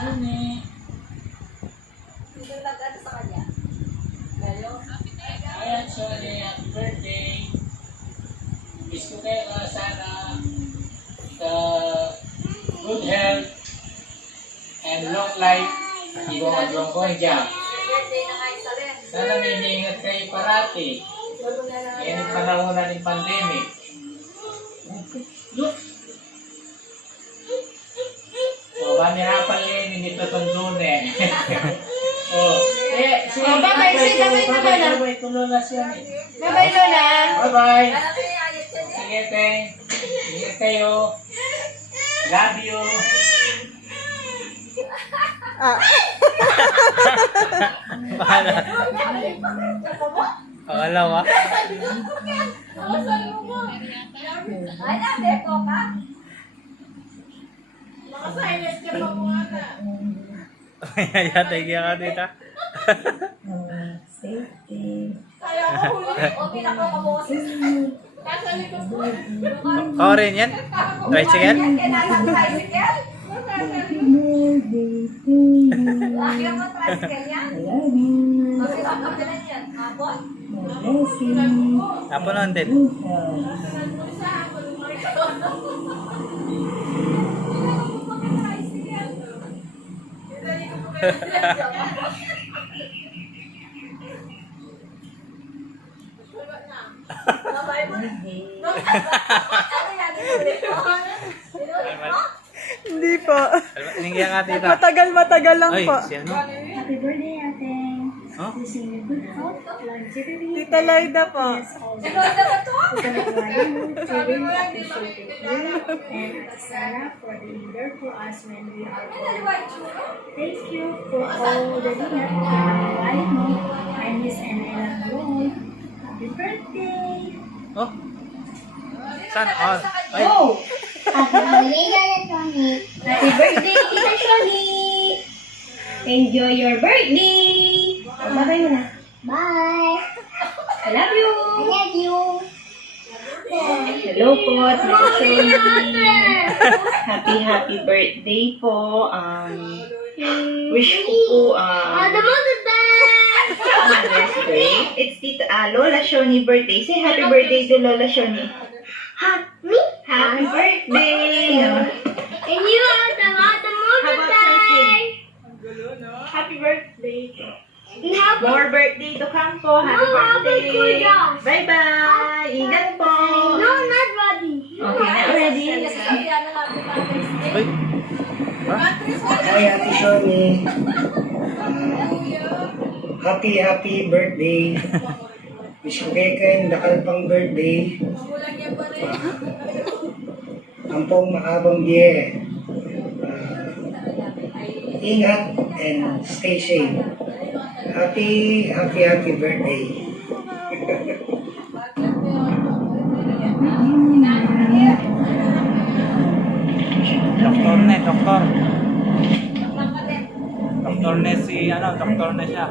Shoni. Sino nag-ano sa kanya? Lalo? Ayan, Shoni. Happy birthday. Wish ko kayo sana good health and long life. Hindi ko maglongkong dyan. Birthday na nga isa rin. Sana may ingat kayo parati. Lalo na na. Yan ang panahon na ng pandemic. Look! O, manirapan yan, hindi pa panzone. O, bye-bye, say bye-bye na Lola. Bye-bye, tulo na siya. Bye-bye, Lola. Bye-bye. Alam ko yung ayat siya Sige, Teng. Ingat kayo. Love you. Pangalawa. Ay, nabe ko ka. Ayan, thank you ka, tita. Okay na ko kaboses. Ako rin yan? Tricycle? Kaya nasa tricycle? Laki ang mga tricycle yan. Okay, kapag na yan. Hapon? Apo noon din. Hindi po. Tingnan ka, tita. Matagal lang Ay, po. si ano? Happy birthday, ate. Huh? Wishing you good health, longevity, Tita Laida po. yes, all the Sino na ba to? children appreciated you and Sana for being there for us when we are Ano old. liwa itsura? Thank you for all the dinner in my life, mo. I miss and I love you all. Happy birthday! Oh? Saan? Oh, ay. Happy birthday, Tony! Happy birthday, Tita Shoni! Enjoy your birthday! Bye mo na. Bye! I love you! I love you! Hello po, Tita Shoni. Happy birthday po. Wish ko po Mother's Day. It's Tita Lola Shoni birthday. Say happy birthday to Lola Shoni. Happy birthday! And you are the How about birthday? Happy birthday. More birthday to come po. Happy birthday. Bye-bye. Ingat po. not ready. Okay na, ready? Kasi sabi na natin Mother's Day. Ay. Hi, Ate Shoni. Happy birthday. Wish ko kayo nakalpang birthday. Magulang niya pa rin. Ampong mahabang biye. Ingat and stay safe. Happy birthday. Doktor na, doktor. Doktor na si, doktor na siya.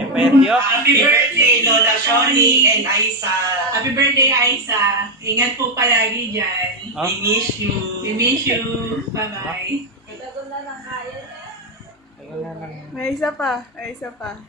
Eperio. Happy birthday, Lola Shoni and Aisa. Happy birthday, Aisa. Ingat po palagi dyan. Oh. We miss you. We miss you. Bye-bye. Ito na lang kaya. Tagal na lang. May isa pa. May isa pa.